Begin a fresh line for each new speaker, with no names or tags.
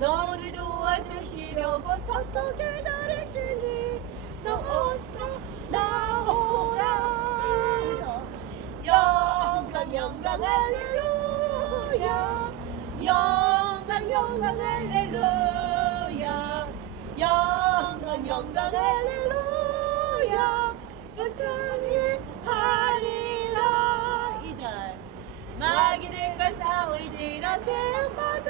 너를 도와주시려고 서서 기다리시니 너 어서 나오라. 영광 영광 할렐루야. 영광 영광 할렐루야. 영광 영광 할렐루야. 우승이 하리라. 이절. 마귀들과 싸울지라. 죄악